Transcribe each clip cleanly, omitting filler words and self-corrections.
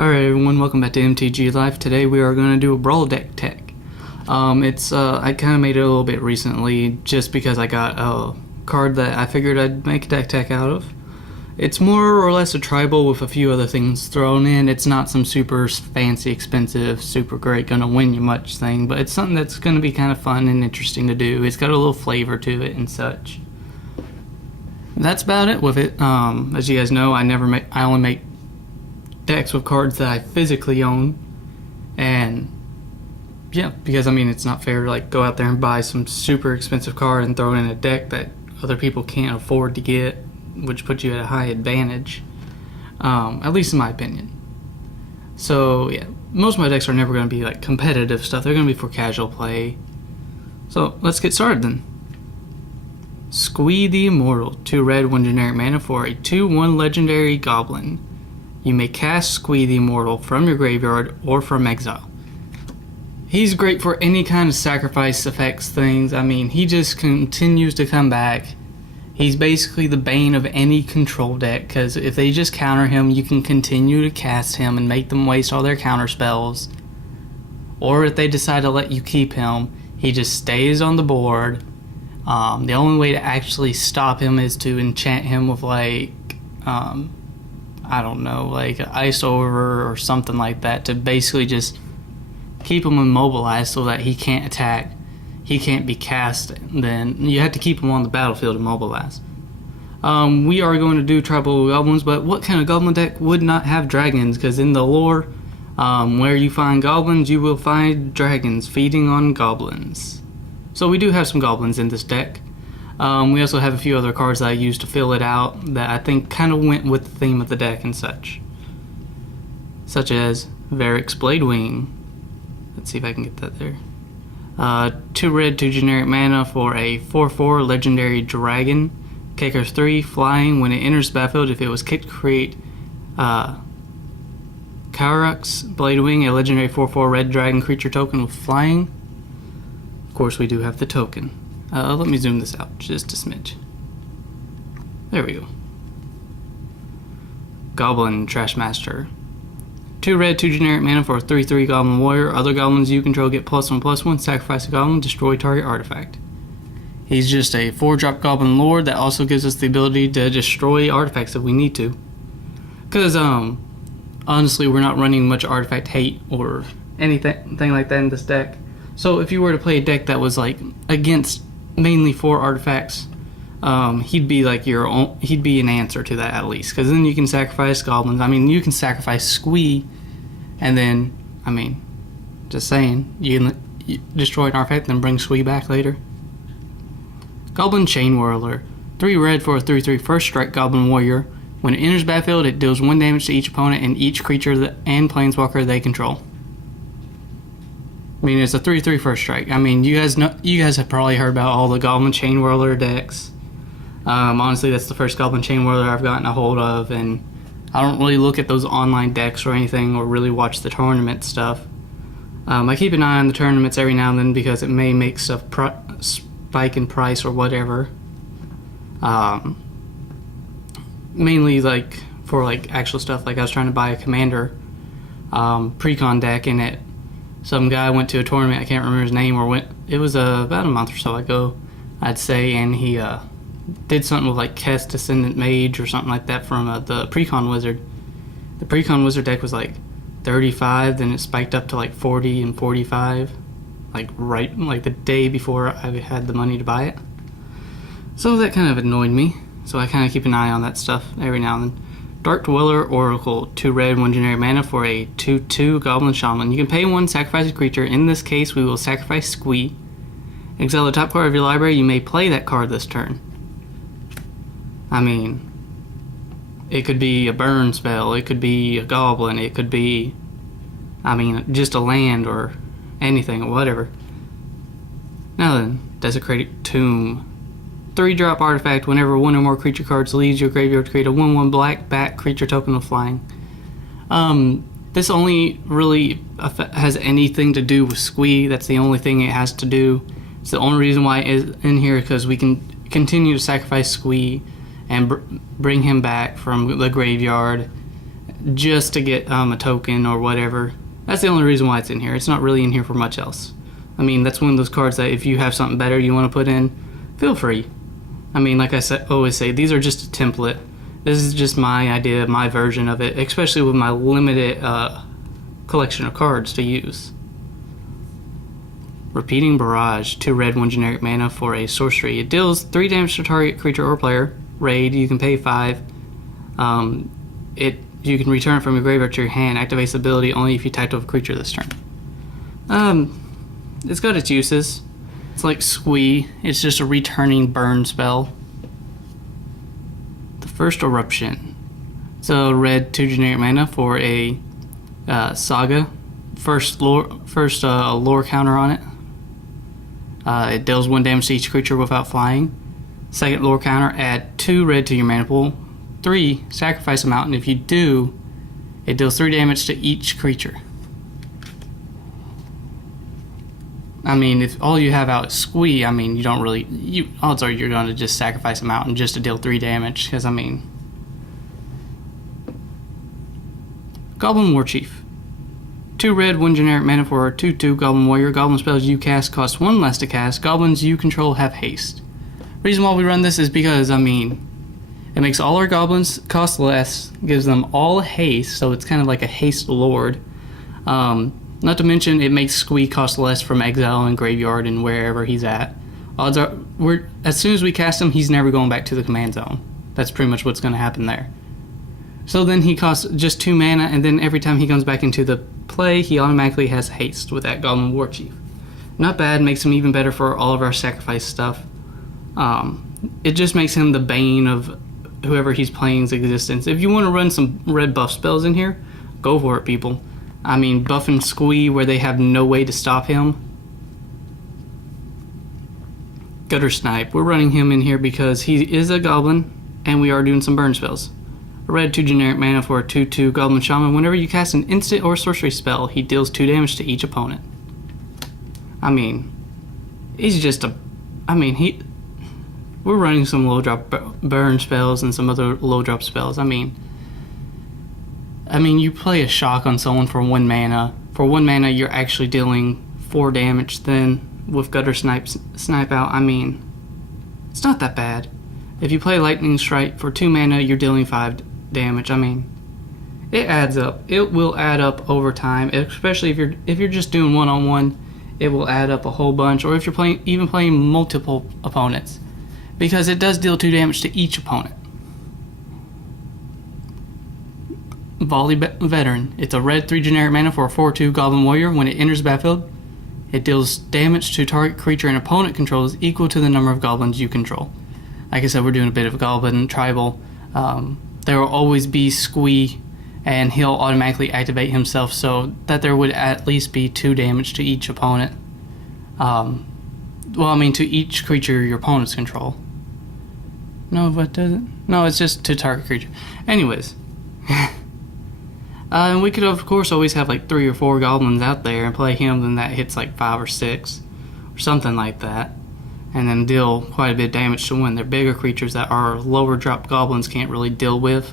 Alright everyone, welcome back to MTG Life. Today we are going to do a Brawl deck tech. I kind of made it a little bit recently just because I got a card that I figured I'd make a deck tech out of. It's more or less a tribal with a few other things thrown in. It's not some super fancy, expensive, super great, gonna win you much thing, but it's something that's gonna be kind of fun and interesting to do. It's got a little flavor to it and such. That's about it with it. As you guys know, I only make decks with cards that I physically own, and yeah, because I mean it's not fair to like go out there and buy some super expensive card and throw it in a deck that other people can't afford to get, which puts you at a high advantage, at least in my opinion. So yeah, most of my decks are never going to be like competitive stuff. They're going to be for casual play. So let's get started then. Squee the Immortal, 2 red, 1 generic mana for a 2/1 legendary goblin. You may cast Squee the Immortal from your graveyard or from exile. He's great for any kind of sacrifice effects things. I mean, he just continues to come back. He's basically the bane of any control deck, because if they just counter him, you can continue to cast him and make them waste all their counter spells. Or if they decide to let you keep him, he just stays on the board. The only way to actually stop him is to enchant him with like, I don't know, like Ice Over or something like that, to basically just keep him immobilized so that he can't attack, he can't be cast. Then you have to keep him on the battlefield immobilized. We are going to do tribal goblins, but what kind of goblin deck would not have dragons? Because in the lore, where you find goblins, you will find dragons feeding on goblins. So we do have some goblins in this deck. We also have a few other cards that I used to fill it out that I think kind of went with the theme of the deck and such. Such as Varric's Bladewing. Let's see if I can get that there. 2 red, 2 generic mana for a 4/4 legendary dragon. Kickers 3, flying. When it enters the battlefield, if it was kicked, create Varric's Bladewing, a legendary 4/4 red dragon creature token with flying. Of course, we do have the token. Let me zoom this out just a smidge. There we go. Goblin Trashmaster. 2 red, 2 generic mana for a 3/3 Goblin Warrior. Other goblins you control get +1/+1. Sacrifice a goblin, destroy target artifact. He's just a 4-drop Goblin Lord that also gives us the ability to destroy artifacts if we need to. Because, honestly, we're not running much artifact hate or anything like that in this deck. So if you were to play a deck that was like against mainly 4 artifacts, he'd be like he'd be an answer to that at least, because then you can sacrifice goblins. I mean, you can sacrifice Squee, and then, I mean, just saying, you can destroy an artifact and then bring Squee back later. Goblin Chain Whirler, 3 red for a 3/3 first strike Goblin Warrior. When it enters battlefield, it deals 1 damage to each opponent and each creature and planeswalker they control. I mean, it's a 3/3 first strike. I mean, you guys have probably heard about all the Goblin Chain Whirler decks. Honestly, that's the first Goblin Chain Whirler I've gotten a hold of, and I don't really look at those online decks or anything, or really watch the tournament stuff. I keep an eye on the tournaments every now and then because it may make stuff spike in price or whatever. Mainly like for like actual stuff. Like I was trying to buy a Commander Precon deck, and some guy went to a tournament, I can't remember his name, it was about a month or so ago, I'd say, and he did something with like Kess Descendant Mage or something like that from the Precon Wizard. The Precon Wizard deck was like 35, then it spiked up to like 40 and 45, like the day before I had the money to buy it. So that kind of annoyed me, so I kind of keep an eye on that stuff every now and then. Dark Dweller Oracle, 2 red, 1 generic mana for a 2/2 Goblin Shaman. You can pay 1, sacrifice a creature. In this case, we will sacrifice Squee. Exile the top card of your library. You may play that card this turn. I mean, it could be a burn spell, it could be a goblin, it could be, I mean, just a land or anything or whatever. Now then, Desecrated Tomb. 3-drop artifact. Whenever 1 or more creature cards leaves your graveyard, create a 1/1 black bat creature token with flying. This only really has anything to do with Squee. That's the only thing it has to do. It's the only reason why it is in here, because we can continue to sacrifice Squee and bring him back from the graveyard just to get a token or whatever. That's the only reason why it's in here. It's not really in here for much else. I mean, that's one of those cards that if you have something better you want to put in, feel free. I mean, like I always say, these are just a template. This is just my idea, my version of it, especially with my limited collection of cards to use. Repeating Barrage, 2 red, 1 generic mana for a sorcery. It deals 3 damage to target creature or player. Raid, you can pay 5. You can return it from your graveyard to your hand. Activates the ability only if you type of a creature this turn. It's got its uses. It's like Squee. It's just a returning burn spell. The First Eruption. It's a red 2 generic mana for a saga. First lore counter on it. It deals 1 damage to each creature without flying. Second lore counter, add 2 red to your mana pool. 3, sacrifice a mountain. If you do, it deals 3 damage to each creature. I mean, if all you have out is Squee, I mean, odds are you're going to just sacrifice a mountain just to deal 3 damage, because, I mean... Goblin War Chief. 2 red, 1 generic mana for a 2/2 Goblin Warrior. Goblin spells you cast cost 1 less to cast. Goblins you control have haste. Reason why we run this is because, I mean, it makes all our goblins cost less, gives them all haste, so it's kind of like a haste lord. Not to mention, it makes Squee cost less from exile and graveyard and wherever he's at. Odds are, as soon as we cast him, he's never going back to the command zone. That's pretty much what's going to happen there. So then he costs just 2 mana, and then every time he comes back into the play, he automatically has haste with that Goblin War Chief. Not bad, makes him even better for all of our sacrifice stuff. It just makes him the bane of whoever he's playing's existence. If you want to run some red buff spells in here, go for it, people. I mean, buff and Squee where they have no way to stop him. Gutter Snipe, we're running him in here because he is a goblin, and we are doing some burn spells. A red 2 generic mana for a 2/2 Goblin Shaman. Whenever you cast an instant or sorcery spell, he deals 2 damage to each opponent. I mean, he's just a... I mean, we're running some low drop burn spells and some other low drop spells. I mean, you play a shock on someone for 1 mana. For 1 mana, you're actually dealing 4 damage. Then with Gutter Snipe out, I mean, it's not that bad. If you play Lightning Strike for 2 mana, you're dealing 5 damage. I mean, it adds up. It will add up over time, especially if you're just doing 1-on-1. It will add up a whole bunch. Or if you're playing multiple opponents, because it does deal 2 damage to each opponent. Volley Veteran. It's a red 3 generic mana for a 4/2 Goblin Warrior. When it enters the battlefield, it deals damage to target creature an opponent controls equal to the number of goblins you control. Like I said, we're doing a bit of a goblin tribal. There will always be Squee, and he'll automatically activate himself so that there would at least be 2 damage to each opponent. To each creature your opponents control. No, what does it? No, it's just to target creature. Anyways. And we could, of course, always have like 3 or 4 goblins out there and play him, then that hits like 5 or 6. Or something like that. And then deal quite a bit of damage to when they're bigger creatures that our lower drop goblins can't really deal with.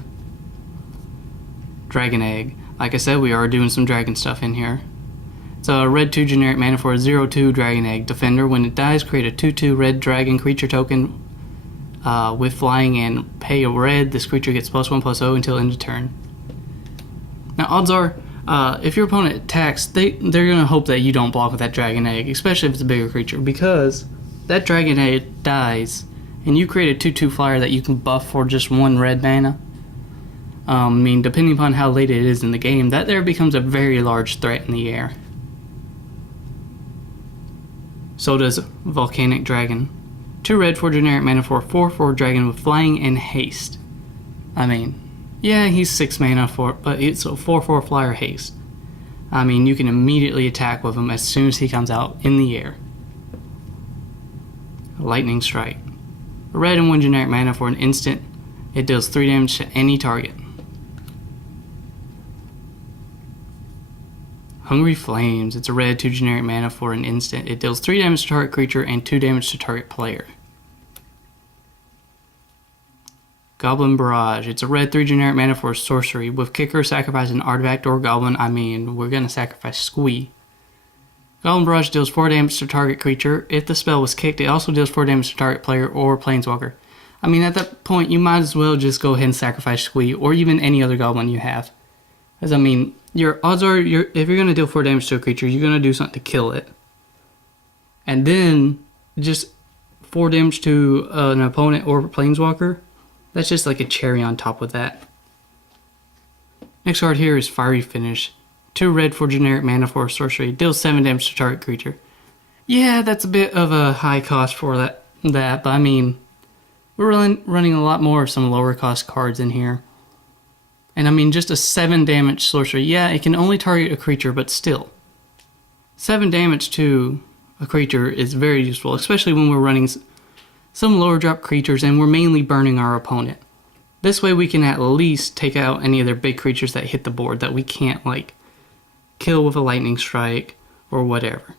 Dragon Egg. Like I said, we are doing some dragon stuff in here. It's a red 2 generic mana for a 0/2 Dragon Egg. Defender. When it dies, create a 2/2 red dragon creature token with flying and pay a red. This creature gets +1/+0 until end of turn. Now, odds are, if your opponent attacks, they're going to hope that you don't block with that Dragon Egg, especially if it's a bigger creature, because that Dragon Egg dies, and you create a 2/2 flyer that you can buff for just 1 red mana. Depending upon how late it is in the game, that there becomes a very large threat in the air. So does Volcanic Dragon. 2 red 4 generic mana for a 4/4 dragon with flying and haste. Yeah, he's 6 mana but it's a 4/4 flyer haste. You can immediately attack with him as soon as he comes out in the air. Lightning Strike. A red and 1 generic mana for an instant. It deals 3 damage to any target. Hungry Flames. It's a red 2 generic mana for an instant. It deals 3 damage to target creature and 2 damage to target player. Goblin Barrage. It's a red 3 generic mana for a sorcery. With kicker, sacrifice an artifact or goblin. I mean, we're going to sacrifice Squee. Goblin Barrage deals 4 damage to target creature. If the spell was kicked, it also deals 4 damage to target player or planeswalker. I mean, at that point, you might as well just go ahead and sacrifice Squee or even any other goblin you have. Because, I mean, your odds are, if you're going to deal 4 damage to a creature, you're going to do something to kill it. And then, just 4 damage to an opponent or planeswalker, that's just like a cherry on top of that. Next card here is Fiery Finish. 2 red for generic mana for a sorcery. Deals 7 damage to target creature. Yeah, that's a bit of a high cost for that but I mean, we're running a lot more of some lower cost cards in here. And I mean, just a 7 damage sorcery. Yeah, it can only target a creature, but still. 7 damage to a creature is very useful, especially when we're running some lower drop creatures and we're mainly burning our opponent. This way we can at least take out any of their big creatures that hit the board that we can't, like, kill with a lightning strike or whatever.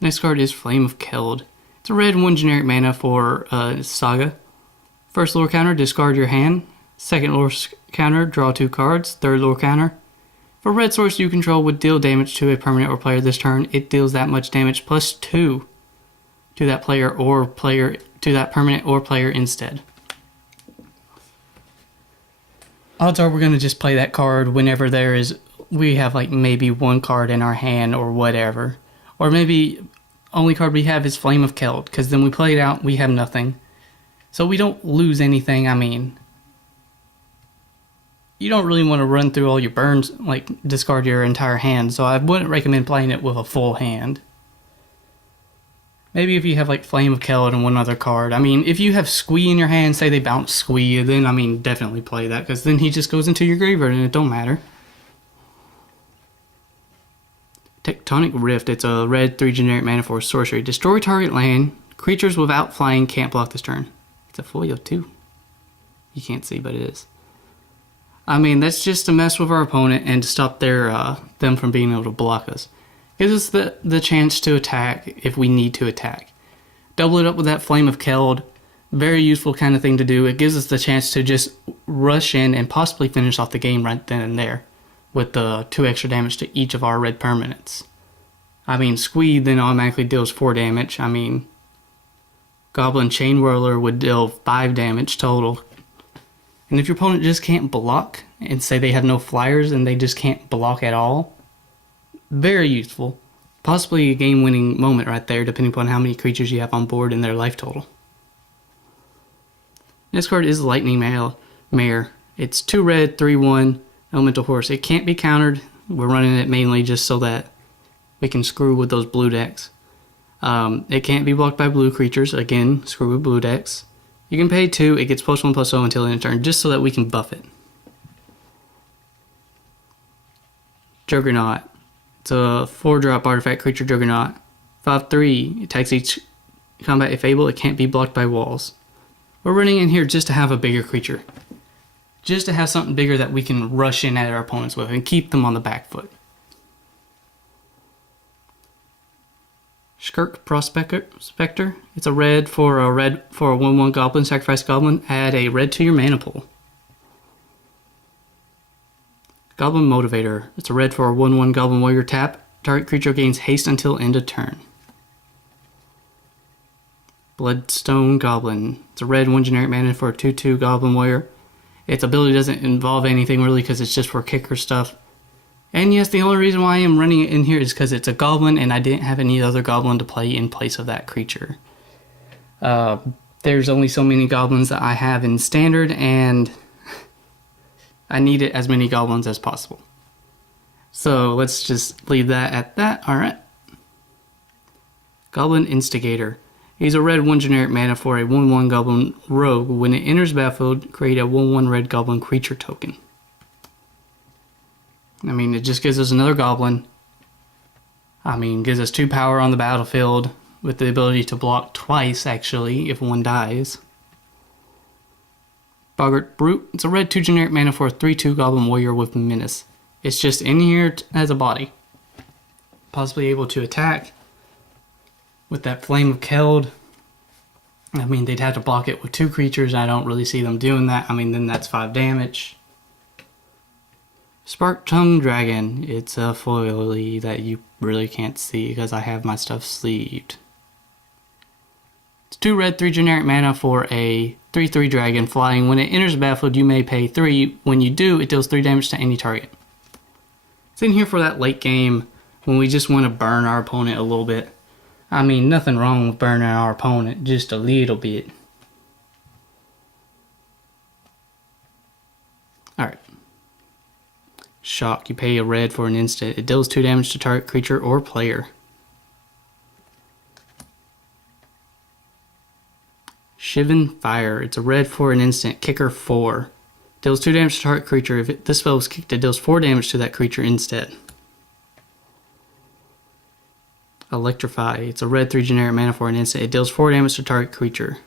Next card is Flame of Keld. It's a red 1 generic mana for Saga. First lore counter, discard your hand. Second lore counter, draw 2 cards. Third lore counter. For red source you control would deal damage to a permanent or player this turn. It deals that much damage plus 2 to that player to that permanent or player instead. Odds are we're going to just play that card whenever we have like maybe 1 card in our hand or whatever. Or maybe only card we have is Flame of Keld, because then we play it out, we have nothing. So we don't lose anything. I mean, you don't really want to run through all your burns, like discard your entire hand, so I wouldn't recommend playing it with a full hand. Maybe if you have like Flame of Keld and 1 other card. I mean, if you have Squee in your hand, say they bounce Squee, then I mean, definitely play that, because then he just goes into your graveyard and it don't matter. Tectonic Rift. It's a red 3 generic mana for a sorcery. Destroy target land. Creatures without flying can't block this turn. It's a foil too. You can't see, but it is. I mean, that's just to mess with our opponent and to stop them from being able to block us. Gives us the chance to attack if we need to attack. Double it up with that Flame of Keld. Very useful kind of thing to do. It gives us the chance to just rush in and possibly finish off the game right then and there, with the 2 extra damage to each of our red permanents. I mean, Squee then automatically deals 4 damage. I mean, Goblin Chain Whirler would deal 5 damage total. And if your opponent just can't block, and say they have no flyers and they just can't block at all, very useful. Possibly a game-winning moment right there, depending upon how many creatures you have on board and their life total. Next card is Lightning Mare. It's 2 red, 3/1. Elemental Horse. It can't be countered. We're running it mainly just so that we can screw with those blue decks. It can't be blocked by blue creatures. Again, screw with blue decks. You can pay 2. It gets +1/+0 until end of turn, just so that we can buff it. Juggernaut. It's a 4-drop artifact creature Juggernaut. 5/3. It attacks each combat if able. It can't be blocked by walls. We're running in here just to have a bigger creature. Just to have something bigger that we can rush in at our opponents with and keep them on the back foot. Skirk Prospector. It's a red for a 1/1 goblin. Sacrifice goblin. Add a red to your mana pool. Goblin Motivator. It's a red for a 1/1 goblin warrior. Tap. Target creature gains haste until end of turn. Bloodstone Goblin. It's a red 1 generic mana for a 2/2 goblin warrior. Its ability doesn't involve anything really because it's just for kicker stuff. And yes, the only reason why I am running it in here is because it's a goblin and I didn't have any other goblin to play in place of that creature. There's only so many goblins that I have in standard and I needed as many goblins as possible. So let's just leave that at that. Alright. Goblin Instigator. He's a red 1 generic mana for a 1/1 goblin rogue. When it enters battlefield, create a 1/1 red goblin creature token. I mean, it just gives us another goblin. I mean, gives us 2 power on the battlefield with the ability to block twice, actually, if one dies. Boggart Brute. It's a red 2 generic mana for a 3/2 goblin warrior with menace. It's just in here as a body. Possibly able to attack with that Flame of Keld. I mean, they'd have to block it with 2 creatures. I don't really see them doing that. I mean, then that's 5 damage. Spark Tongue Dragon. It's a foily that you really can't see because I have my stuff sleeved. It's 2 red, 3 generic mana for a 3/3 dragon flying. When it enters the battlefield, you may pay 3. When you do, it deals 3 damage to any target. It's in here for that late game when we just want to burn our opponent a little bit. I mean, nothing wrong with burning our opponent, just a little bit. Alright. Shock. You pay a red for an instant. It deals 2 damage to target creature or player. Shivan Fire. It's a red for an instant. Kicker 4. Deals 2 damage to target creature. If this spell is kicked, it deals 4 damage to that creature instead. Electrify. It's a red 3 generic mana for an instant. It deals 4 damage to target creature.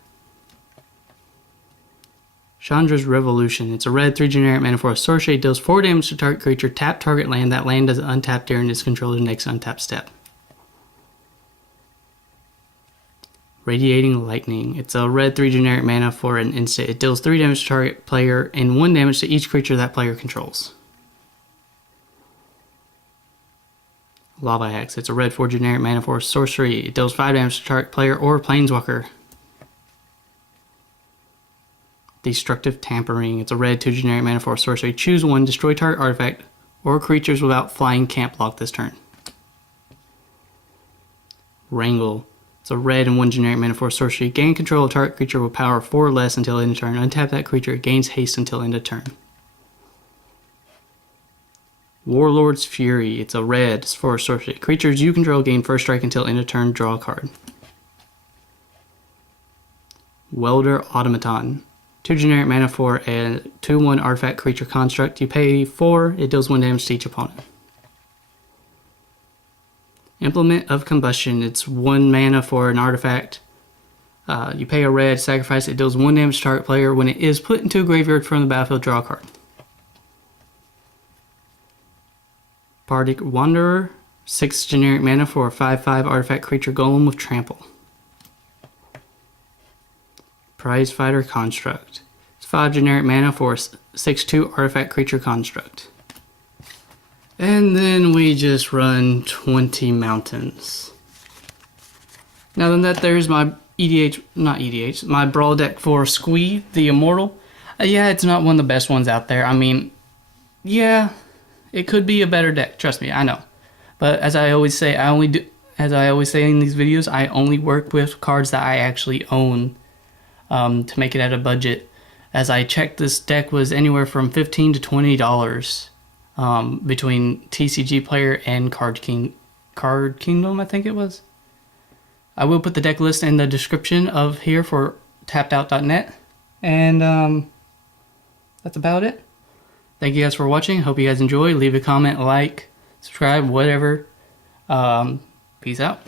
Chandra's Revolution. It's a red 3 generic mana for a sorcery. It deals 4 damage to target creature. Tap target land. That land does untap during its controller's next untap step. Radiating Lightning. It's a red 3 generic mana for an instant. It deals 3 damage to target player and 1 damage to each creature that player controls. Lava Axe. It's a red 4 generic mana for a sorcery. It deals 5 damage to target player or planeswalker. Destructive Tampering. It's a red 2 generic mana for a sorcery. Choose 1, destroy target artifact or creatures without flying can't block this turn. Wrangle. It's a red and 1 generic mana for a sorcery. Gain control of target creature with power 4 or less until end of turn. Untap that creature. It gains haste until end of turn. Warlord's Fury. It's a red for a sorcery. Creatures you control gain first strike until end of turn. Draw a card. Welder Automaton. 2 generic mana for a 2/1 artifact creature construct. You pay 4. It deals 1 damage to each opponent. Implement of Combustion. It's 1 mana for an artifact. You pay a red, sacrifice. It deals 1 damage to target player. When it is put into a graveyard from the battlefield, draw a card. Bardic Wanderer. 6 generic mana for a 5/5 artifact creature golem with trample. Prize Fighter Construct. It's 5 generic mana for a 6/2 artifact creature construct. And then we just run 20 mountains. Now then there's my my Brawl deck for Squee, the Immortal. Yeah, it's not one of the best ones out there. I mean, yeah, it could be a better deck, trust me, I know. But as I always say, as I always say in these videos, I only work with cards that I actually own. To make it at a budget. As I checked, this deck was anywhere from $15 to $20 between TCG Player and Card Kingdom, I think it was. I will put the deck list in the description of here for tappedout.net. And that's about it. Thank you guys for watching. Hope you guys enjoy. Leave a comment, like, subscribe, whatever. Peace out.